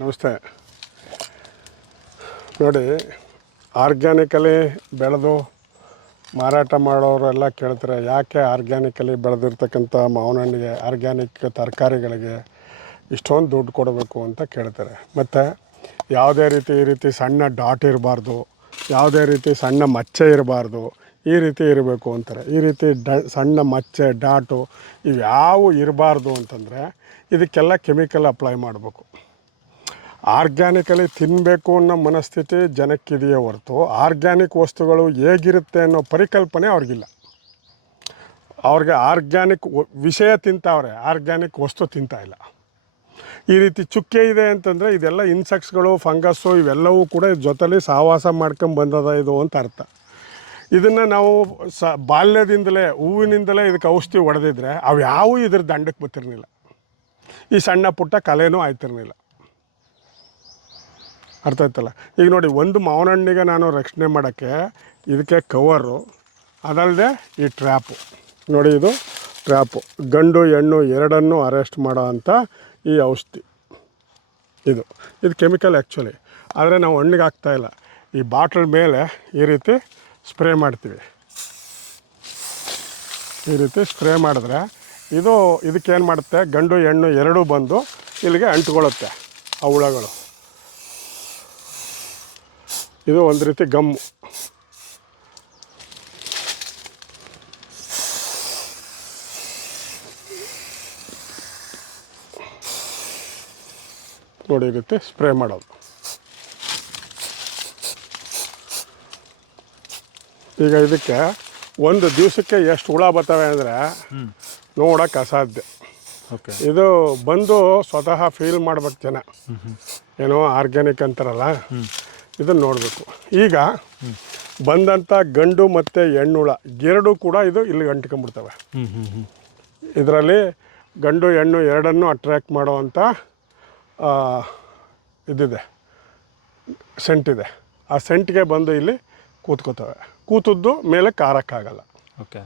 ನಮಸ್ತೆ. ನೋಡಿ, ಆರ್ಗ್ಯಾನಿಕಲಿ ಬೆಳೆದು ಮಾರಾಟ ಮಾಡೋರೆಲ್ಲ ಕೇಳ್ತಾರೆ, ಯಾಕೆ ಆರ್ಗ್ಯಾನಿಕಲಿ ಬೆಳೆದಿರ್ತಕ್ಕಂಥ ಮಾವಿನ ಹಣ್ಣಿಗೆ, ಆರ್ಗ್ಯಾನಿಕ್ ತರಕಾರಿಗಳಿಗೆ ಇಷ್ಟೊಂದು ದುಡ್ಡು ಕೊಡಬೇಕು ಅಂತ ಕೇಳ್ತಾರೆ. ಮತ್ತು ಯಾವುದೇ ಈ ರೀತಿ ಸಣ್ಣ ಡಾಟ್ ಇರಬಾರ್ದು, ಯಾವುದೇ ರೀತಿ ಸಣ್ಣ ಮಚ್ಚೆ ಇರಬಾರ್ದು, ಈ ರೀತಿ ಇರಬೇಕು ಅಂತಾರೆ. ಈ ರೀತಿ ಸಣ್ಣ ಮಚ್ಚೆ ಡಾಟು ಇವ್ಯಾವು ಇರಬಾರ್ದು ಅಂತಂದರೆ ಇದಕ್ಕೆಲ್ಲ ಕೆಮಿಕಲ್ ಅಪ್ಲೈ ಮಾಡಬೇಕು. ಆರ್ಗ್ಯಾನಿಕಲಿ ತಿನ್ನಬೇಕು ಅನ್ನೋ ಮನಸ್ಥಿತಿ ಜನಕ್ಕಿದೆಯೇ ಹೊರತು ಆರ್ಗ್ಯಾನಿಕ್ ವಸ್ತುಗಳು ಹೇಗಿರುತ್ತೆ ಅನ್ನೋ ಪರಿಕಲ್ಪನೆ ಅವ್ರಿಗಿಲ್ಲ. ಅವ್ರಿಗೆ ಆರ್ಗ್ಯಾನಿಕ್ ವಿಷಯ ತಿಂತಾವ್ರೆ, ಆರ್ಗ್ಯಾನಿಕ್ ವಸ್ತು ತಿಂತಾಯಿಲ್ಲ. ಈ ರೀತಿ ಚುಕ್ಕೆ ಇದೆ ಅಂತಂದರೆ ಇದೆಲ್ಲ ಇನ್ಸೆಕ್ಟ್ಸ್ಗಳು, ಫಂಗಸ್ಸು ಇವೆಲ್ಲವೂ ಕೂಡ ಜೊತೆಲಿ ಸಹವಾಸ ಮಾಡ್ಕೊಂಡು ಬಂದದ ಇದು ಅಂತ ಅರ್ಥ. ಇದನ್ನು ನಾವು ಬಾಲ್ಯದಿಂದಲೇ ಹೂವಿನಿಂದಲೇ ಇದಕ್ಕೆ ಔಷಧಿ ಹೊಡೆದಿದ್ರೆ ಅವ್ಯಾವೂ ಇದ್ರ ದಂಡಕ್ಕೆ ಬರ್ತಿರ್ಲಿಲ್ಲ, ಈ ಸಣ್ಣ ಪುಟ್ಟ ಕಲೆನೂ ಆಯ್ತಿರ್ಲಿಲ್ಲ. ಅರ್ಥ ಆಯ್ತಲ್ಲ? ಈಗ ನೋಡಿ, ಒಂದು ಮಾವಿನ ಹಣ್ಣಿಗೆ ನಾನು ರಕ್ಷಣೆ ಮಾಡೋಕ್ಕೆ ಇದಕ್ಕೆ ಕವರು, ಅದಲ್ಲದೆ ಈ ಟ್ರ್ಯಾಪು ನೋಡಿ, ಇದು ಟ್ರ್ಯಾಪು, ಗಂಡು ಹೆಣ್ಣು ಎರಡನ್ನೂ ಅರೆಸ್ಟ್ ಮಾಡೋ ಅಂಥ ಈ ಔಷಧಿ ಇದು ಕೆಮಿಕಲ್ ಆ್ಯಕ್ಚುಲಿ. ಆದರೆ ನಾವು ಹಣ್ಣಿಗೆ ಹಾಕ್ತಾಯಿಲ್ಲ, ಈ ಬಾಟ್ಲ್ ಮೇಲೆ ಈ ರೀತಿ ಸ್ಪ್ರೇ ಮಾಡ್ತೀವಿ. ಈ ರೀತಿ ಸ್ಪ್ರೇ ಮಾಡಿದ್ರೆ ಇದಕ್ಕೇನು ಮಾಡುತ್ತೆ, ಗಂಡು ಹೆಣ್ಣು ಎರಡೂ ಬಂದು ಇಲ್ಲಿಗೆ ಅಂಟ್ಕೊಳ್ಳುತ್ತೆ ಆ ಹುಳಗಳು. ಇದು ಒಂದು ರೀತಿ ಗಮ್ಮು. ನೋಡಿ, ಈ ರೀತಿ ಸ್ಪ್ರೇ ಮಾಡೋದು. ಈಗ ಇದಕ್ಕೆ ಒಂದು ದಿವಸಕ್ಕೆ ಎಷ್ಟು ಹುಳ ಬರ್ತವೆ ಅಂದರೆ ನೋಡೋಕೆ ಅಸಾಧ್ಯ. ಓಕೆ, ಇದು ಬಂದು ಸ್ವತಃ ಫೀಲ್ ಮಾಡ್ಬೇಕು ಜನ, ಏನೋ ಆರ್ಗ್ಯಾನಿಕ್ ಅಂತಾರಲ್ಲ, ಇದನ್ನು ನೋಡಬೇಕು. ಈಗ ಬಂದಂಥ ಗಂಡು ಮತ್ತು ಹೆಣ್ಣುಳ ಎರಡೂ ಕೂಡ ಇದು ಇಲ್ಲಿ ಅಂಟ್ಕೊಂಡ್ಬಿಡ್ತವೆ. ಇದರಲ್ಲಿ ಗಂಡು ಹೆಣ್ಣು ಎರಡನ್ನೂ ಅಟ್ರ್ಯಾಕ್ಟ್ ಮಾಡೋವಂಥ ಇದಿದೆ, ಸೆಂಟಿದೆ. ಆ ಸೆಂಟ್ಗೆ ಬಂದು ಇಲ್ಲಿ ಕೂತ್ಕೋತವೆ. ಕೂತದ್ದು ಮೇಲೆ ಕಾರಕ್ಕಾಗಲ್ಲ. ಓಕೆ.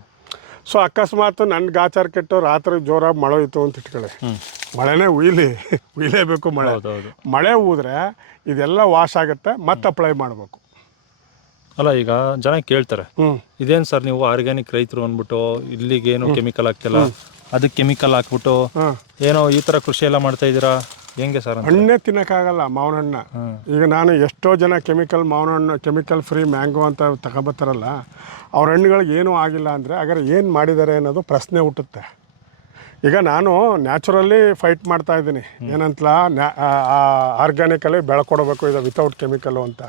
ಸೊ ಅಕಸ್ಮಾತ್ ನನ್ನ ಗಾಚಾರ ಕೆಟ್ಟು ರಾತ್ರಿ ಜೋರಾಗಿ ಮಳೆ ಇತ್ತು ಅಂತ ಇಟ್ಕೊಳ್ಳಿ, ಮಳೆನೇ ಉಯ್ಲೇಬೇಕು. ಮಳೆ ಊದ್ರೆ ಇದೆಲ್ಲ ವಾಶ್ ಆಗುತ್ತೆ, ಮತ್ತೆ ಅಪ್ಲೈ ಮಾಡಬೇಕು. ಅಲ್ಲ, ಈಗ ಜನ ಕೇಳ್ತಾರೆ, ಇದೇನು ಸರ್ ನೀವು ಆರ್ಗ್ಯಾನಿಕ್ ರೈತರು ಅಂದ್ಬಿಟ್ಟು ಇಲ್ಲಿಗೇನು ಕೆಮಿಕಲ್ ಹಾಕ್ತಿಲ್ಲ, ಅದಕ್ಕೆ ಕೆಮಿಕಲ್ ಹಾಕ್ಬಿಟ್ಟು ಏನೋ ಈ ಥರ ಕೃಷಿ ಎಲ್ಲ ಮಾಡ್ತಾ ಇದ್ದೀರಾ, ಹೆಂಗೆ ಸರ್? ಹಣ್ಣೇ ತಿನ್ನೋಕ್ಕಾಗಲ್ಲ ಮಾವಿನ ಹಣ್ಣು. ಈಗ ನಾನು ಎಷ್ಟೋ ಜನ ಮಾವಿನ ಹಣ್ಣು ಕೆಮಿಕಲ್ ಫ್ರೀ ಮ್ಯಾಂಗೋ ಅಂತ ತಗೊಬತ್ತಾರಲ್ಲ, ಅವ್ರ ಹಣ್ಣುಗಳಿಗೆ ಏನೂ ಆಗಿಲ್ಲ ಅಂದರೆ ಹಾಗಾದ್ರೆ ಏನು ಮಾಡಿದ್ದಾರೆ ಅನ್ನೋದು ಪ್ರಶ್ನೆ ಹುಟ್ಟುತ್ತೆ. ಈಗ ನಾನು ನ್ಯಾಚುರಲಿ ಫೈಟ್ ಮಾಡ್ತಾಯಿದ್ದೀನಿ, ಏನಂತಲ ಆರ್ಗ್ಯಾನಿಕಲಿ ಬೆಳ್ಕೊಡ್ಬೇಕು ಇದು ವಿತೌಟ್ ಕೆಮಿಕಲು ಅಂತ.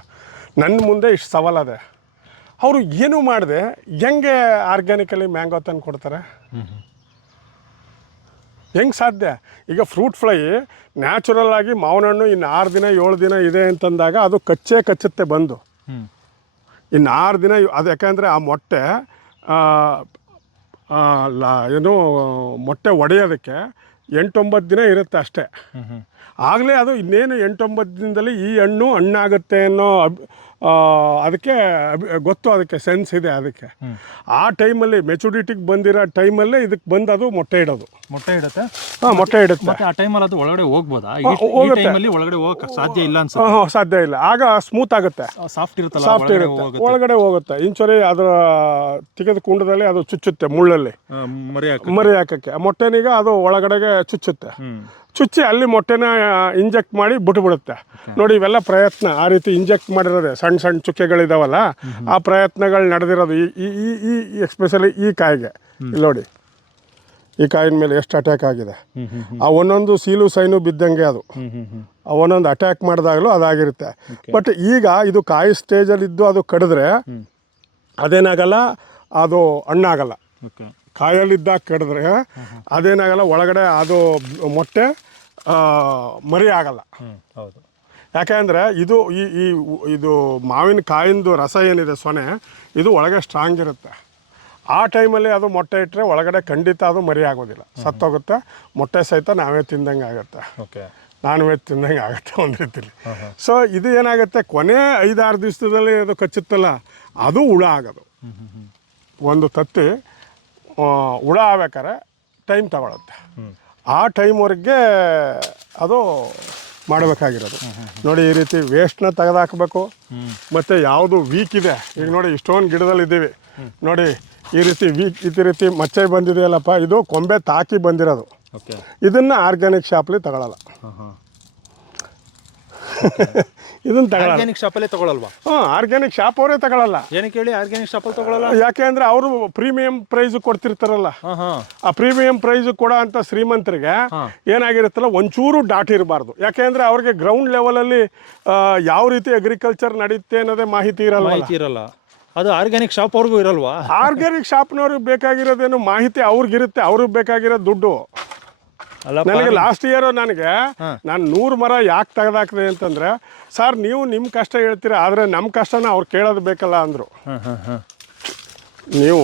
ನನ್ನ ಮುಂದೆ ಇಷ್ಟು ಸವಾಲದೆ. ಅವರು ಏನೂ ಮಾಡಿದೆ ಹೆಂಗೆ ಆರ್ಗ್ಯಾನಿಕಲಿ ಮ್ಯಾಂಗೋ ತಂದು ಕೊಡ್ತಾರೆ? ಹೆಂಗೆ ಸಾಧ್ಯ? ಈಗ ಫ್ರೂಟ್ ಫ್ಲೈ ನ್ಯಾಚುರಲ್ ಆಗಿ ಮಾವಿನ ಹಣ್ಣು ಇನ್ನು 6 ದಿನ 7 ದಿನ ಇದೆ ಅಂತಂದಾಗ ಅದು ಕಚ್ಚುತ್ತೆ ಬಂದು. ಇನ್ನು 6 ದಿನ ಅದು ಯಾಕಂದರೆ ಆ ಮೊಟ್ಟೆ ಮೊಟ್ಟೆ ಒಡೆಯೋದಕ್ಕೆ 8-9 ದಿನ ಇರುತ್ತೆ ಅಷ್ಟೇ. ಆಗಲೇ ಅದು ಇನ್ನೇನು 8-9 ದಿನದಲ್ಲಿ ಈ ಹಣ್ಣಾಗುತ್ತೆ ಅನ್ನೋ ಅದಕ್ಕೆ ಗೊತ್ತು, ಅದಕ್ಕೆ ಸೆನ್ಸ್ ಇದೆ. ಅದಕ್ಕೆ ಆ ಟೈಮಲ್ಲಿ ಮೆಚುರಿಟಿಗೆ ಬಂದಿರೋ ಟೈಮಲ್ಲೇ ಇದಕ್ಕೆ ಬಂದು ಅದು ಮೊಟ್ಟೆ ಇಡುತ್ತೆ. ಮೊಟ್ಟೆ ಇಡುತ್ತೆ. ಆ ಟೈಮಲ್ಲಿ ಅದು ಒಳಗಡೆ ಹೋಗ್ಬೋದಾ? ಒಳಗಡೆ ಹೋಗಕ್ಕೆ ಸಾಧ್ಯ ಇಲ್ಲ ಅನ್ಸುತ್ತೆ. ಸಾಧ್ಯ ಇಲ್ಲ. ಆಗ ಸ್ಮೂತ್ ಆಗುತ್ತೆ, ಸಾಫ್ಟ್ ಇರುತ್ತೆ, ಒಳಗಡೆ ಹೋಗುತ್ತೆ. ಇಂಚೊರಿ ಅದರ ತೆಗೆದ ಕುಂಡದಲ್ಲಿ ಅದು ಚುಚ್ಚುತ್ತೆ ಮುಳ್ಳಲ್ಲಿ ಮರಿ ಹಾಕಕ್ಕೆ. ಮೊಟ್ಟೆನೀಗ ಅದು ಒಳಗಡೆಗೆ ಚುಚ್ಚಿ ಅಲ್ಲಿ ಮೊಟ್ಟೆನ ಇಂಜೆಕ್ಟ್ ಮಾಡಿ ಬಿಟ್ಬಿಡುತ್ತೆ. ನೋಡಿ, ಇವೆಲ್ಲ ಪ್ರಯತ್ನ ಆ ರೀತಿ ಇಂಜೆಕ್ಟ್ ಮಾಡಿರೋದೆ. ಸಣ್ಣ ಚುಕ್ಕೆಗಳಿದಾವಲ್ಲ, ಆ ಪ್ರಯತ್ನಗಳು ನಡೆದಿರೋದು ಈ ಎಸ್ಪೆಷಲಿ ಈ ಕಾಯಿಗೆ. ಇಲ್ಲಿ ನೋಡಿ, ಈ ಕಾಯಿನ ಮೇಲೆ ಎಷ್ಟು ಅಟ್ಯಾಕ್ ಆಗಿದೆ. ಆ ಒಂದೊಂದು ಸೀಲು ಸೈನು ಬಿದ್ದಂಗೆ ಅದು ಒಂದೊಂದು ಅಟ್ಯಾಕ್ ಮಾಡಿದಾಗಲೂ ಅದಾಗಿರುತ್ತೆ. ಬಟ್ ಈಗ ಇದು ಕಾಯಿ ಸ್ಟೇಜಲ್ಲಿದ್ದು ಅದು ಕಡಿದ್ರೆ ಅದೇನಾಗಲ್ಲ, ಅದು ಹಣ್ಣಾಗಲ್ಲ. ಕಾಯಲ್ಲಿದ್ದಾಗ ಕಡಿದ್ರೆ ಅದೇನಾಗಲ್ಲ, ಒಳಗಡೆ ಅದು ಮೊಟ್ಟೆ ಮರಿ ಆಗಲ್ಲ. ಹೌದು. ಯಾಕೆಂದರೆ ಇದು ಮಾವಿನ ಕಾಯಿಂದು ರಸ ಏನಿದೆ, ಸೊನೆ, ಇದು ಒಳಗೆ ಸ್ಟ್ರಾಂಗ್ ಇರುತ್ತೆ. ಆ ಟೈಮಲ್ಲಿ ಅದು ಮೊಟ್ಟೆ ಇಟ್ಟರೆ ಒಳಗಡೆ ಖಂಡಿತ ಅದು ಮರಿ ಆಗೋದಿಲ್ಲ, ಸತ್ತೋಗುತ್ತೆ. ಮೊಟ್ಟೆ ಸಹಿತ ನಾವೇ ತಿಂದಂಗೆ ಆಗುತ್ತೆ, ನಾನ್ ವೆಜ್ ತಿಂದಂಗೆ ಆಗುತ್ತೆ ಒಂದು ರೀತಿಲಿ. ಸೊ ಇದು ಏನಾಗುತ್ತೆ, ಕೊನೆ 5-6 ದಿವಸದಲ್ಲಿ ಅದು ಕಚ್ಚುತ್ತಲ್ಲ, ಅದು ಹುಳ ಆಗೋದು. ಒಂದು ತತ್ತಿ ಹುಳ ಆಗ್ಬೇಕಾದ್ರೆ ಟೈಮ್ ತಗೊಳುತ್ತೆ. ಆ ಟೈಮ್ವರೆಗೆ ಅದು ಮಾಡಬೇಕಾಗಿರೋದು. ನೋಡಿ ಈ ರೀತಿ ವೇಸ್ಟ್ನ ತೆಗೆದಾಕಬೇಕು. ಮತ್ತು ಯಾವುದು ವೀಕ್ ಇದೆ, ಈಗ ನೋಡಿ ಇಷ್ಟೊಂದು ಗಿಡದಲ್ಲಿ ಇದ್ದೀವಿ ನೋಡಿ, ಈ ರೀತಿ ವೀಕ್ ಈ ರೀತಿ ಮಚ್ಚೆ ಬಂದಿದೆಯಲ್ಲಪ್ಪ, ಇದು ಕೊಂಬೆ ತಾಕಿ ಬಂದಿರೋದು. ಇದನ್ನು ಆರ್ಗ್ಯಾನಿಕ್ ಶಾಪಲ್ಲಿ ತಗೊಳ್ಳಲ್ಲ. ಇದನ್ನು ತಗೊಳ್ಳಲ್ಲ. ಆರ್ಗ್ಯಾನಿಕ್ ಶಾಪಲ್ಲೇ ತಗೊಳ್ಳಲ್ವಾ? ಆರ್ಗ್ಯಾನಿಕ್ ಶಾಪ್ ಅವರೇ ತಗೊಳ್ಳಲ್ಲ. ಏನಕ್ಕೆ ಹೇಳಿ ಆರ್ಗ್ಯಾನಿಕ್ ಶಾಪಲ್ಲಿ ತಗೊಳ್ಳಲ್ಲ? ಯಾಕೆ ಅಂದರೆ ಅವರು ಪ್ರೀಮಿಯಂ ಪ್ರೈಸ್ ಕೊಡ್ತಿರ್ತಾರಲ್ಲ, ಆ ಪ್ರೀಮಿಯಂ ಪ್ರೈಸ್ ಕೊಡೋ ಅಂತ ಶ್ರೀಮಂತರಿಗೆ ಏನಾಗಿರುತ್ತಲ್ಲ, ಒಂಚೂರು ಡಾಟ್ ಇರಬಾರ್ದು. ಯಾಕೆ ಅಂದರೆ ಅವ್ರಿಗೆ ಗ್ರೌಂಡ್ ಲೆವೆಲಲ್ಲಿ ಯಾವ ರೀತಿ ಅಗ್ರಿಕಲ್ಚರ್ ನಡೆಯುತ್ತೆ ಅನ್ನೋದೇ ಮಾಹಿತಿ ಇರಲ್ಲ. ಅದು ಆರ್ಗ್ಯಾನಿಕ್ ಶಾಪ್ ಅವ್ರಿಗೂ ಇರಲ್ವಾ? ಆರ್ಗ್ಯಾನಿಕ್ ಶಾಪ್ನವ್ರಿಗೆ ಬೇಕಾಗಿರೋದೇನು ಮಾಹಿತಿ ಅವ್ರಿಗಿರುತ್ತೆ, ಅವ್ರಿಗೆ ಬೇಕಾಗಿರೋ ದುಡ್ಡು. ನನಗೆ ಲಾಸ್ಟ್ ಇಯರ್ ನಾನು 100 ಮರ ಯಾಕೆ ತೆಗೆದಾಕಿದೆ ಅಂತಂದ್ರೆ, ಸರ್ ನೀವು ನಿಮ್ಮ ಕಷ್ಟ ಹೇಳ್ತೀರಾ, ಆದರೆ ನಮ್ಮ ಕಷ್ಟನ ಅವ್ರು ಕೇಳೋದು ಬೇಕಲ್ಲ ಅಂದರು. ನೀವು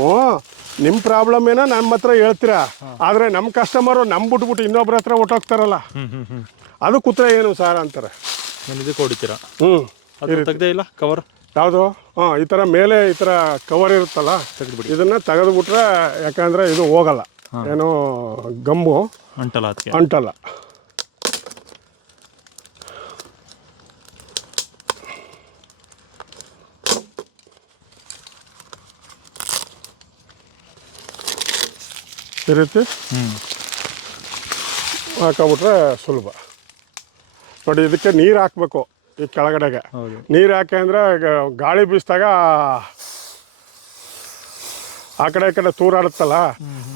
ನಿಮ್ಮ ಪ್ರಾಬ್ಲಮ್ ಏನೋ ನಮ್ಮ ಹತ್ರ ಹೇಳ್ತೀರಾ, ಆದರೆ ನಮ್ಮ ಕಸ್ಟಮರು ನಮ್ಮ ಬಿಟ್ಬಿಟ್ಟು ಇನ್ನೊಬ್ರ ಹತ್ರ ಹೊಟ್ಟೋಗ್ತಾರಲ್ಲ, ಅದು ಕೂತ್ರೆ ಏನು ಸರ್ ಅಂತಾರೆ. ಇದಕ್ಕೆ ಹೊಡಿತೀರಾ? ತೆಗ್ದೇ ಇಲ್ಲ ಕವರ್ ಯಾವುದು? ಈ ಥರ ಮೇಲೆ ಈ ಥರ ಕವರ್ ಇರುತ್ತಲ್ಲ, ಇದನ್ನು ತೆಗೆದುಬಿಟ್ರೆ, ಯಾಕಂದರೆ ಇದು ಹೋಗಲ್ಲ, ಏನೋ ಗಮ್ಮು ಅಂಟಲ್ಲ. ಈ ರೀತಿ ಹಾಕೊಂಬಿಟ್ರೆ ಸುಲಭ. ನೋಡಿ ಇದಕ್ಕೆ ನೀರು ಹಾಕಬೇಕು. ಈ ಕೆಳಗಡೆಗೆ ನೀರು ಹಾಕಿ ಅಂದರೆ ಗಾಳಿ ಬೀಸಿದಾಗ ಆ ಕಡೆ ಈ ಕಡೆ ತೂರಾಡುತ್ತಲ್ಲ,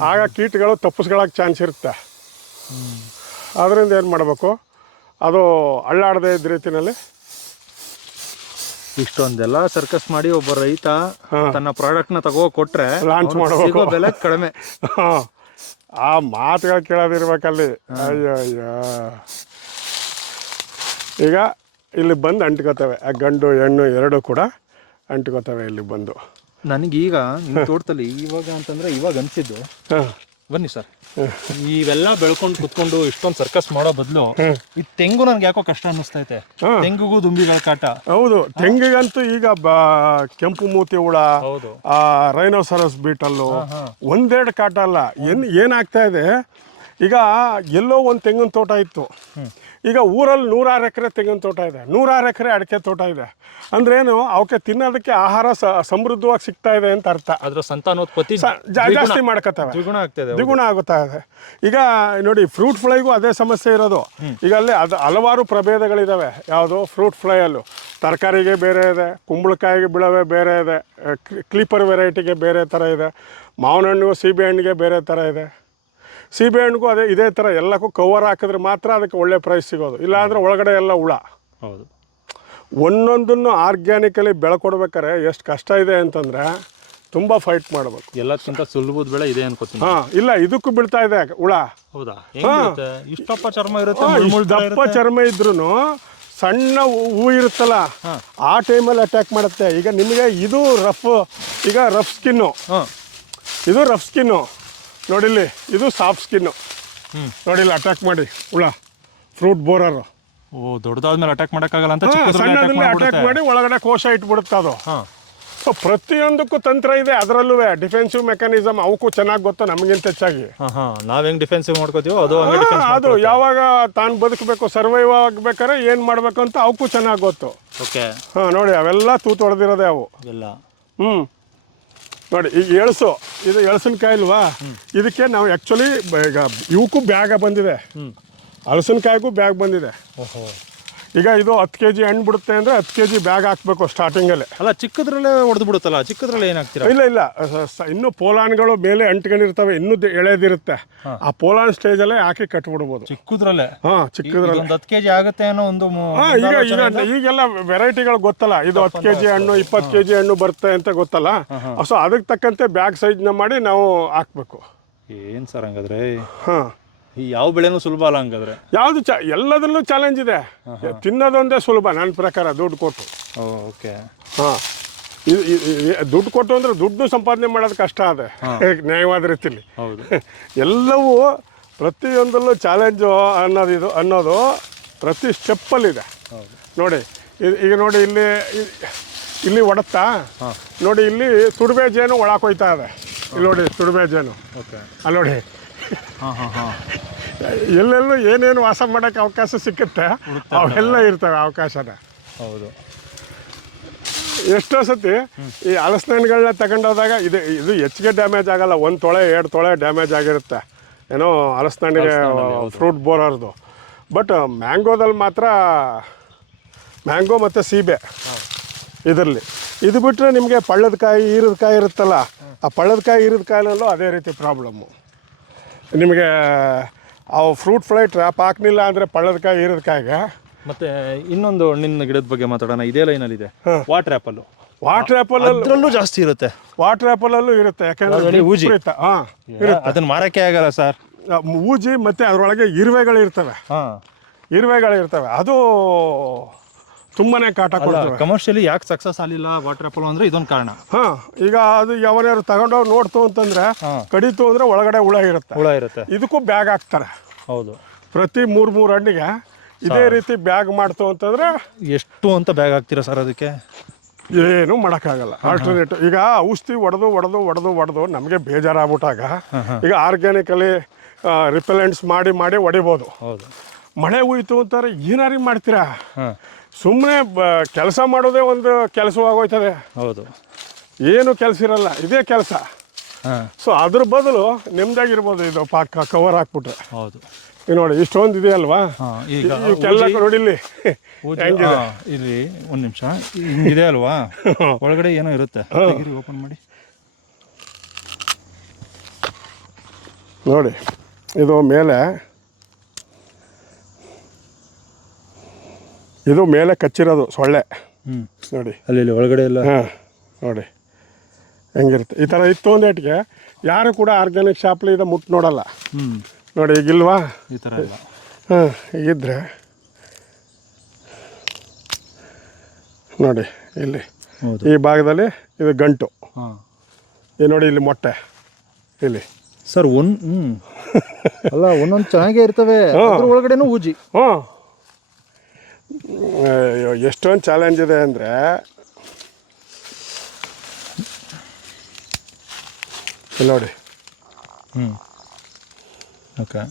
ಆಗ ಕೀಟಗಳು ತಪ್ಪಿಸ್ಕೊಳ್ಳೋಕೆ ಚಾನ್ಸ್ ಇರುತ್ತೆ. ಅದರಿಂದ ಏನು ಮಾಡಬೇಕು, ಅದು ಅಳ್ಳಾಡದೆ ಇದ್ದ ರೀತಿಯಲ್ಲಿ ಇಷ್ಟೊಂದೆಲ್ಲ ಸರ್ಕಸ್ ಮಾಡಿ ಒಬ್ಬ ರೈತ ತನ್ನ ಪ್ರಾಡಕ್ಟ್ನ ಕೊಟ್ರೆ ಲಾಂಚ್ ಮಾಡಬೇಕು, ಬೆಲೆ ಕಡಿಮೆ. ಆ ಮಾತುಗಳು ಕೇಳೋದಿರ್ಬೇಕಲ್ಲಿ. ಅಯ್ಯೋ ಅಯ್ಯೋ, ಈಗ ಇಲ್ಲಿ ಬಂದು ಅಂಟ್ಕೋತವೆ, ಆ ಗಂಡು ಹೆಣ್ಣು ಎರಡೂ ಕೂಡ ಅಂಟ್ಕೋತವೆ ಇಲ್ಲಿ ಬಂದು. ನನಗೀಗ ನಿಮ್ಮ ತೋಟದಲ್ಲಿ ಇವಾಗ ಅನಿಸಿದ್ದು, ಬನ್ನಿ ಸರ್, ಇವೆಲ್ಲ ಬೆಳ್ಕೊಂಡು ಕುತ್ಕೊಂಡು ಇಷ್ಟೊಂದು ಸರ್ಕಸ್ ಮಾಡೋ ಬದಲು ಈ ತೆಂಗು ನನ್ಗೆ ಯಾಕೋ ಕಷ್ಟ ಅನ್ನಿಸ್ತೈತೆ. ತೆಂಗಿಗೂ ದುಂಬಿಗಳ ಕಾಟ. ಹೌದು, ತೆಂಗಿಗಂತೂ ಈಗ ಕೆಂಪು ಮೂತಿ ಹುಳ, ರೈನೋಸರಸ್ ಬೀಟಲ್ಲು, ಒಂದೆರಡು ಕಾಟ ಅಲ್ಲ. ಏನಾಗ್ತಾ ಇದೆ ಈಗ, ಎಲ್ಲೋ ಒಂದು ತೆಂಗಿನ ತೋಟ ಇತ್ತು, ಈಗ ಊರಲ್ಲಿ 106 ಎಕರೆ ತೆಂಗಿನ ತೋಟ ಇದೆ, 106 ಎಕರೆ ಅಡಿಕೆ ತೋಟ ಇದೆ. ಅಂದ್ರೇನು, ಅವಕ್ಕೆ ತಿನ್ನೋದಕ್ಕೆ ಆಹಾರ ಸಮೃದ್ಧವಾಗಿ ಸಿಗ್ತಾ ಇದೆ ಅಂತ ಅರ್ಥ. ಅದರ ಸಂತಾನೋತ್ಪತ್ತಿ ಜಾಸ್ತಿ ಮಾಡ್ಕೋತವೆ, ದ್ವಿಗುಣ ಆಗುತ್ತಾ ಇದೆ. ಈಗ ನೋಡಿ, ಫ್ರೂಟ್ ಫ್ಲೈಗೂ ಅದೇ ಸಮಸ್ಯೆ ಇರೋದು. ಈಗ ಅಲ್ಲಿ ಹಲವಾರು ಪ್ರಭೇದಗಳಿದ್ದಾವೆ. ಯಾವುದು? ಫ್ರೂಟ್ ಫ್ಲೈಯಲ್ಲೂ ತರಕಾರಿಗೆ ಬೇರೆ ಇದೆ, ಕುಂಬಳಕಾಯಿಗೆ ಬೀಳವೆ ಬೇರೆ ಇದೆ, ಕ್ಲೀಪರ್ ವೆರೈಟಿಗೆ ಬೇರೆ ಥರ ಇದೆ, ಮಾವಿನ ಹಣ್ಣಿಗೂ ಸೀಬೆ ಹಣ್ಣಿಗೆ ಬೇರೆ ಥರ ಇದೆ. ಸೀಬೆ ಹಣ್ಣಿಗೂ ಇದೇ ಥರ ಎಲ್ಲಕ್ಕೂ ಕವರ್ ಹಾಕಿದ್ರೆ ಮಾತ್ರ ಅದಕ್ಕೆ ಒಳ್ಳೆ ಪ್ರೈಸ್ ಸಿಗೋದು, ಇಲ್ಲಾಂದರೆ ಒಳಗಡೆ ಎಲ್ಲ ಹುಳ. ಹೌದು, ಒಂದೊಂದನ್ನು ಆರ್ಗ್ಯಾನಿಕಲಿ ಬೆಳ್ಕೊಡ್ಬೇಕಾರೆ ಎಷ್ಟು ಕಷ್ಟ ಇದೆ ಅಂತಂದರೆ ತುಂಬ ಫೈಟ್ ಮಾಡಬೇಕು. ಎಲ್ಲಕ್ಕಿಂತ ಸುಲಭದ ಬೆಳೆ ಇದೆ ಅನ್ಕೋತೀನಿ. ಇಲ್ಲ, ಇದಕ್ಕೂ ಬೀಳ್ತಾ ಇದೆ ಹುಳ. ಹೌದಾ? ಇಷ್ಟಪ್ಪ ಚರ್ಮ ಇರುತ್ತೆ, ದಪ್ಪ ಚರ್ಮ ಇದ್ರೂ ಸಣ್ಣ ಹೂ ಇರುತ್ತಲ್ಲ, ಆ ಟೈಮಲ್ಲಿ ಅಟ್ಯಾಕ್ ಮಾಡುತ್ತೆ. ಈಗ ನಿಮಗೆ ಇದು ರಫ್ ಸ್ಕಿನ್ನು, ಇದು ರಫ್ ಸ್ಕಿನ್ನು ನೋಡಿಲ್ಲಿ, ಇದು ಸಾಫ್ಟ್ ಸ್ಕಿನ್ನು ನೋಡಿಲ್ಲ, ಅಟ್ಯಾಕ್ ಮಾಡಿ ಹುಳ, ಫ್ರೂಟ್ ಬೋರರು. ದೊಡ್ಡದಾದ್ಮೇಲೆ ಅಟ್ಯಾಕ್ ಮಾಡೋಕ್ಕಾಗಲ್ಲ ಅಂತ ಸಣ್ಣದಲ್ಲಿ ಅಟ್ಯಾಕ್ ಮಾಡಿ ಒಳಗಡೆ ಕೋಶ ಇಟ್ಬಿಡುತ್ತೆ ಅದು. ಸೊ ಪ್ರತಿಯೊಂದಕ್ಕೂ ತಂತ್ರ ಇದೆ, ಅದರಲ್ಲೂ ಡಿಫೆನ್ಸಿವ್ ಮೆಕ್ಯಾನಿಸಮ್ ಅವಕ್ಕೂ ಚೆನ್ನಾಗಿ ಗೊತ್ತು ನಮಗಿಂತ ಹೆಚ್ಚಾಗಿ. ನಾವ್ ಹೆಂಗ್ ಡಿಫೆನ್ಸಿವ್ ಮಾಡ್ಕೋತೀವೋ ಅದು ಯಾವಾಗ ತಾನು ಬದುಕಬೇಕು, ಸರ್ವೈವ್ ಆಗ್ಬೇಕಾದ್ರೆ ಏನು ಮಾಡಬೇಕು ಅಂತ ಅವಕ್ಕೂ ಚೆನ್ನಾಗಿ ಗೊತ್ತು. ನೋಡಿ, ಅವೆಲ್ಲ ತೂತು ಹೊಡೆದಿರೋದೆ ಅವು ಎಲ್ಲ. ನೋಡಿ, ಈಗ ಇದು ಎಳಸಿನಕಾಯಿ ಇಲ್ವಾ, ಇದಕ್ಕೆ ನಾವು ಆ್ಯಕ್ಚುಲಿ ಈಗ ಇವಕ್ಕೂ ಬ್ಯಾಗ ಬಂದಿದೆ, ಹಲಸಿನಕಾಯಿಗೂ ಬ್ಯಾಗ್ ಬಂದಿದೆ. ಈಗ ಇದು 10 kg ಹಣ್ಣು ಬಿಡುತ್ತೆ ಅಂದರೆ 10 kg ಬ್ಯಾಗ್ ಹಾಕಬೇಕು ಸ್ಟಾರ್ಟಿಂಗಲ್ಲೇ. ಅಲ್ಲ, ಚಿಕ್ಕದ್ರಲ್ಲೇ ಹೊಡೆದು ಬಿಡುತ್ತಲ್ಲ, ಚಿಕ್ಕದ್ರಲ್ಲೇ ಏನಾಗ್ತೀರಾ? ಇಲ್ಲ, ಇನ್ನೂ ಪೋಲಾನ್ಗಳು ಮೇಲೆ ಅಂಟ್ಕೊಂಡಿರ್ತವೆ, ಇನ್ನೂ ಎಳೆದಿರುತ್ತೆ, ಆ ಪೋಲಾನ್ ಸ್ಟೇಜಲ್ಲೇ ಹಾಕಿ ಕಟ್ಬಿಡ್ಬೋದು ಚಿಕ್ಕದ್ರಲ್ಲೇ. ಚಿಕ್ಕದ್ರಲ್ಲೇ 10 kg ಆಗುತ್ತೆ ಅನ್ನೋ ಒಂದು. ಈಗೆಲ್ಲ ವೆರೈಟಿಗಳು ಗೊತ್ತಲ್ಲ, ಇದು 10 kg ಹಣ್ಣು 20 kg ಹಣ್ಣು ಬರುತ್ತೆ ಅಂತ ಗೊತ್ತಲ್ಲ. ಸೊ ಅದಕ್ಕೆ ತಕ್ಕಂತೆ ಬ್ಯಾಗ್ ಸೈಜ್ನ ಮಾಡಿ ನಾವು ಹಾಕ್ಬೇಕು. ಏನು ಸರ್ ಹಂಗಾದ್ರೆ? ಯಾವ ಬೆಳೆನೂ ಸುಲಭ ಅಲ್ಲ ಹಂಗಾದ್ರೆ? ಯಾವುದು ಎಲ್ಲದರಲ್ಲೂ ಚಾಲೆಂಜ್ ಇದೆ, ತಿನ್ನೋದೊಂದೇ ಸುಲಭ ನನ್ನ ಪ್ರಕಾರ, ದುಡ್ಡು ಕೊಟ್ಟು. ಓಕೆ. ದುಡ್ಡು ಕೊಟ್ಟು ಅಂದರೆ ದುಡ್ಡು ಸಂಪಾದನೆ ಮಾಡೋದು ಕಷ್ಟ ಅದೇ, ನ್ಯಾಯವಾದ ರೀತಿಲಿ. ಎಲ್ಲವೂ ಪ್ರತಿಯೊಂದರಲ್ಲೂ ಚಾಲೆಂಜು ಅನ್ನೋದು ಪ್ರತಿ ಸ್ಟೆಪ್ಪಲ್ಲಿದೆ. ನೋಡಿ, ಈಗ ನೋಡಿ, ಇಲ್ಲಿ ಒಡತ್ತಾ ನೋಡಿ, ಇಲ್ಲಿ ತುಡುಬೆ ಜೇನು ಒಳಗೆ ಹೋಯ್ತಾ ಇದೆ. ಇಲ್ಲಿ ನೋಡಿ ತುಡುಬೆ ಜೇನು, ಅಲ್ಲಿ ನೋಡಿ ಎಲ್ಲೆಲ್ಲೂ ಏನೇನು ವಾಸ ಮಾಡೋಕ್ಕೆ ಅವಕಾಶ ಸಿಕ್ಕುತ್ತೆ ಅವೆಲ್ಲ ಇರ್ತವೆ ಅವಕಾಶನ. ಹೌದು. ಎಷ್ಟೋ ಸತಿ ಈ ಹಲಸಿನ ಹಣ್ಣುಗಳನ್ನ ತಗೊಂಡೋದಾಗ ಇದು ಹೆಚ್ಚಿಗೆ ಡ್ಯಾಮೇಜ್ ಆಗಲ್ಲ, 1 ತೊಳೆ 2 ತೊಳೆ ಡ್ಯಾಮೇಜ್ ಆಗಿರುತ್ತೆ ಏನೋ ಹಲಸಿನ ಹಣ್ಣಿಗೆ ಫ್ರೂಟ್ ಬೋರರ್ದು. ಬಟ್ ಮ್ಯಾಂಗೋದಲ್ಲಿ ಮಾತ್ರ ಮ್ಯಾಂಗೋ ಮತ್ತು ಸೀಬೆ ಇದರಲ್ಲಿ ಇದು ಬಿಟ್ಟರೆ ನಿಮಗೆ ಪಳ್ಳದ ಕಾಯಿ ಈರದ ಕಾಯಿ ಇರುತ್ತಲ್ಲ, ಆ ಪಳ್ಳದ ಕಾಯಿ ಈರದ ಕಾಯಿನಲ್ಲೂ ಅದೇ ರೀತಿ ಪ್ರಾಬ್ಲಮ್ಮು. ನಿಮಗೆ ಅವು ಫ್ರೂಟ್ ಫ್ಲೈ ಟ್ರ್ಯಾಪ್ ಹಾಕಲಿಲ್ಲ ಅಂದರೆ ಪಳ್ಳದ ಕಾಯಿ ಈರದ ಕಾಯಿಗೆ. ಮತ್ತು ಇನ್ನೊಂದು ಹಣ್ಣಿನ ಗಿಡದ ಬಗ್ಗೆ ಮಾತಾಡೋಣ. ಇದೇ ಲೈನಲ್ಲಿದೆ ವಾಟರ್ ಆ್ಯಪಲ್ಲು. ವಾಟರ್ ಆ್ಯಪಲಲ್ಲೂ ಜಾಸ್ತಿ ಇರುತ್ತೆ. ವಾಟರ್ ಆ್ಯಪಲಲ್ಲೂ ಇರುತ್ತೆ, ಯಾಕೆಂದರೆ ಊಜಿ ಹಾಂ ಅದನ್ನು ಮಾರಕ್ಕೆ ಆಗಲ್ಲ ಸರ್. ಊಜಿ ಮತ್ತು ಅದರೊಳಗೆ ಇರುವೆಗಳಿರ್ತವೆ. ಇರುವೆಗಳಿರ್ತವೆ, ಅದು ತುಂಬಾ ಕಾಟ ಕೊಡ್ತವೆ. ಕಮರ್ಷಿಯಲಿ ಯಾಕೆ ಸಕ್ಸಸ್ ಆಗಲಿಲ್ಲ ವಾಟರ್ ಆ್ಯಪಲ್ ಅಂದರೆ ಇದೊಂದು ಕಾರಣ. ಹಾಂ, ಈಗ ಅದು ಯಾವನಾರು ತಗೊಂಡೋಗಿ ನೋಡ್ತು ಅಂತಂದರೆ ಕಡಿತು ಅಂದರೆ ಒಳಗಡೆ ಹುಳ ಇರುತ್ತೆ. ಇದಕ್ಕೂ ಬ್ಯಾಗ್ ಹಾಕ್ತಾರೆ. ಹೌದು, ಪ್ರತಿ 3 ಹಣ್ಣಿಗೆ ಇದೇ ರೀತಿ ಬ್ಯಾಗ್ ಮಾಡ್ತು ಅಂತಂದರೆ ಎಷ್ಟು ಅಂತ ಬ್ಯಾಗ್ ಹಾಕ್ತೀರಾ ಸರ್? ಅದಕ್ಕೆ ಏನು ಮಾಡೋಕ್ಕಾಗಲ್ಲ. ಆಲ್ಟರ್ನೇಟ್ ಈಗ ಔಷಧಿ ಹೊಡೆದು ನಮಗೆ ಬೇಜಾರಾಗ್ಬಿಟ್ಟಾಗ ಈಗ ಆರ್ಗ್ಯಾನಿಕಲಿ ರಿಪೆಲೆಂಟ್ಸ್ ಮಾಡಿ ಹೊಡಿಬೋದು. ಹೌದು, ಮಳೆ ಹೋಯ್ತು ಅಂತಾರೆ ಏನಾರು ಮಾಡ್ತೀರಾ? ಸುಮ್ಮನೆ ಕೆಲಸ ಮಾಡೋದೇ ಒಂದು ಕೆಲಸವಾಗೋಯ್ತದೆ. ಹೌದು, ಏನು ಕೆಲಸ ಇರಲ್ಲ, ಇದೇ ಕೆಲಸ. ಸೊ ಅದ್ರ ಬದಲು ನಿಮ್ದಾಗಿರ್ಬೋದು ಇದು ಕವರ್ ಹಾಕ್ಬಿಟ್ರೆ. ಹೌದು, ಈಗ ನೋಡಿ ಇಷ್ಟೊಂದು ಇದೆ ಅಲ್ವಾ, ಇವಕ್ಕೆಲ್ಲ ನೋಡಿ ಇಲ್ಲಿ ಹೆಂಗಿದೆ. ಇಲ್ಲಿ ಒಂದು ನಿಮಿಷ ಇದೆ ಅಲ್ವಾ, ಒಳಗಡೆ ಏನೋ ಇರುತ್ತೆ, ಓಪನ್ ಮಾಡಿ ನೋಡಿ. ಇದು ಮೇಲೆ ಕಚ್ಚಿರೋದು ಸೊಳ್ಳೆ ನೋಡಿ, ಅಲ್ಲಿ ಒಳಗಡೆ ಎಲ್ಲ. ಹಾಂ, ನೋಡಿ ಹೆಂಗಿರುತ್ತೆ. ಈ ಥರ ಇತ್ತು ಒಂದೇಟಿಗೆ ಯಾರು ಕೂಡ ಆರ್ಗ್ಯಾನಿಕ್ ಶಾಪ್ಲಿ ಇದು ಮುಟ್ಟು ನೋಡಲ್ಲ. ನೋಡಿ ಈಗಿಲ್ವಾ ಈ ಥರ ಎಲ್ಲ. ಹಾಂ, ಹೀಗಿದ್ರೆ ನೋಡಿ ಇಲ್ಲಿ ಈ ಭಾಗದಲ್ಲಿ ಇದು ಗಂಟು. ಈ ನೋಡಿ ಇಲ್ಲಿ ಮೊಟ್ಟೆ ಇಲ್ಲಿ ಸರ್. ಅಲ್ಲ, ಒಂದೊಂದು ಚೆನ್ನಾಗೇ ಇರ್ತವೆ, ಒಳಗಡೆನೂ ಊಜಿ. ಎಷ್ಟೊಂದು ಚಾಲೆಂಜ್ ಇದೆ ಅಂದರೆ ನೋಡಿ. ಓಕೆ,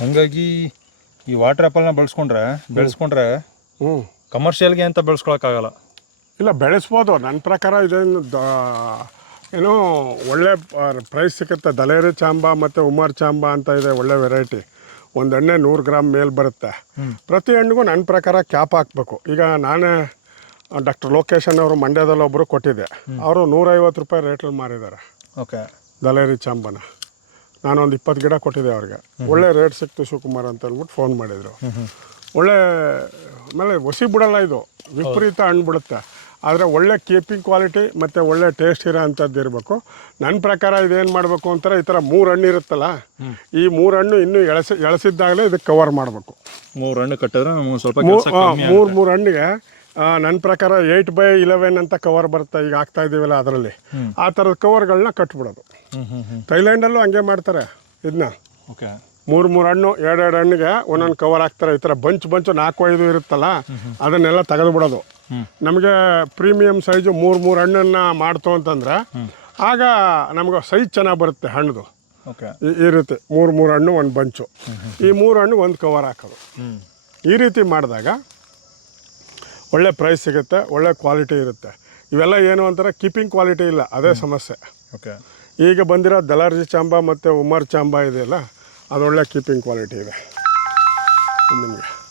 ಹಂಗಾಗಿ ಈ ವಾಟರ್ ಆ್ಯಪಲ್ನ ಬೆಳೆಸ್ಕೊಂಡ್ರೆ ಕಮರ್ಷಿಯಲ್ಗೆ ಅಂತ ಬೆಳೆಸ್ಕೊಳಕ್ಕಾಗಲ್ಲ. ಇಲ್ಲ, ಬೆಳೆಸ್ಬೋದು. ನನ್ನ ಪ್ರಕಾರ ಇದೇನು ಏನೋ ಒಳ್ಳೆ ಪ್ರೈಸ್ ಸಿಗುತ್ತೆ. ದಲೇರಿ ಚಾಂಬಾ ಮತ್ತು ಉಮರ್ ಚಾಂಬಾ ಅಂತ ಇದೆ, ಒಳ್ಳೆ ವೆರೈಟಿ. ಒಂದು ಎಣ್ಣೆ 100 ಗ್ರಾಮ್ ಮೇಲೆ ಬರುತ್ತೆ. ಪ್ರತಿ ಹಣ್ಣಿಗೂ ನನ್ನ ಪ್ರಕಾರ ಕ್ಯಾಪ್ ಹಾಕಬೇಕು. ಈಗ ನಾನೇ ಡಾಕ್ಟರ್ ಲೋಕೇಶನ್ ಅವರು ಮಂಡ್ಯದಲ್ಲಿ ಒಬ್ಬರು ಕೊಟ್ಟಿದ್ದೆ, ಅವರು 150 ರೂಪಾಯಿ ರೇಟಲ್ಲಿ ಮಾರಿದ್ದಾರೆ. ಓಕೆ, ದಲೇರಿ ಚಾಂಬಾನ ನಾನೊಂದು 20 ಗಿಡ ಕೊಟ್ಟಿದ್ದೆ ಅವ್ರಿಗೆ. ಒಳ್ಳೆ ರೇಟ್ ಸಿಕ್ತು ಶಿವಕುಮಾರ್ ಅಂತ ಅಂದ್ಬಿಟ್ಟು ಫೋನ್ ಮಾಡಿದರು. ಒಳ್ಳೆ, ಆಮೇಲೆ ಒಸಿ ಬಿಡಲ್ಲ, ಇದು ವಿಪರೀತ ಹಣ್ಣು ಬಿಡುತ್ತೆ. ಆದರೆ ಒಳ್ಳೆ ಕೀಪಿಂಗ್ ಕ್ವಾಲಿಟಿ ಮತ್ತು ಒಳ್ಳೆ ಟೇಸ್ಟ್ ಇರೋ ಅಂಥದ್ದು ಇರಬೇಕು. ನನ್ನ ಪ್ರಕಾರ ಇದೇನು ಮಾಡಬೇಕು ಅಂತಾರೆ, ಈ ಥರ 3 ಹಣ್ಣು ಇರುತ್ತಲ್ಲ, ಈ 3 ಹಣ್ಣು ಇನ್ನೂ ಎಳಸಿದ್ದಾಗಲೇ ಇದಕ್ಕೆ ಕವರ್ ಮಾಡಬೇಕು. 3 ಹಣ್ಣು ಕಟ್ಟಿದ್ರೆ ಸ್ವಲ್ಪ 3 ಹಣ್ಣಿಗೆ ನನ್ನ ಪ್ರಕಾರ 8x11 ಅಂತ ಕವರ್ ಬರುತ್ತೆ. ಈಗ ಆಗ್ತಾ ಇದ್ದೀವಲ್ಲ ಅದರಲ್ಲಿ, ಆ ಥರದ ಕವರ್ಗಳನ್ನ ಕಟ್ಬಿಡೋದು. ಥೈಲ್ಯಾಂಡಲ್ಲೂ ಹಂಗೆ ಮಾಡ್ತಾರೆ ಇದನ್ನ. ಓಕೆ, 3 ಹಣ್ಣು 2 ಹಣ್ಣಿಗೆ ಒಂದೊಂದು ಕವರ್ ಹಾಕ್ತಾರೆ. ಈ ಥರ ಬಂಚು 4-5 ಇರುತ್ತಲ್ಲ, ಅದನ್ನೆಲ್ಲ ತೆಗೆದುಬಿಡೋದು. ನಮಗೆ ಪ್ರೀಮಿಯಂ ಸೈಜು 3 ಹಣ್ಣನ್ನು ಮಾಡ್ತು ಅಂತಂದರೆ ಆಗ ನಮ್ಗೆ ಸೈಜ್ ಚೆನ್ನಾಗಿ ಬರುತ್ತೆ ಹಣ್ಣುದು. ಓಕೆ, ಈ ರೀತಿ 3 ಹಣ್ಣು ಒಂದು ಬಂಚು, ಈ 3 ಹಣ್ಣು ಒಂದು ಕವರ್ ಹಾಕೋದು. ಈ ರೀತಿ ಮಾಡಿದಾಗ ಒಳ್ಳೆ ಪ್ರೈಸ್ ಸಿಗುತ್ತೆ, ಒಳ್ಳೆ ಕ್ವಾಲಿಟಿ ಇರುತ್ತೆ. ಇವೆಲ್ಲ ಏನು ಅಂತಾರೆ, ಕೀಪಿಂಗ್ ಕ್ವಾಲಿಟಿ ಇಲ್ಲ, ಅದೇ ಸಮಸ್ಯೆ. ಓಕೆ, ಈಗ ಬಂದಿರೋ ದಲಾರ್ಜಿ ಚಾಂಬಾ ಮತ್ತು ಉಮರ್ ಚಾಂಬಾ ಇದೆಯಲ್ಲ, ಅದು ಒಳ್ಳೆ ಕೀಪಿಂಗ್ ಕ್ವಾಲಿಟಿ ಇದೆ ನಿಮಗೆ.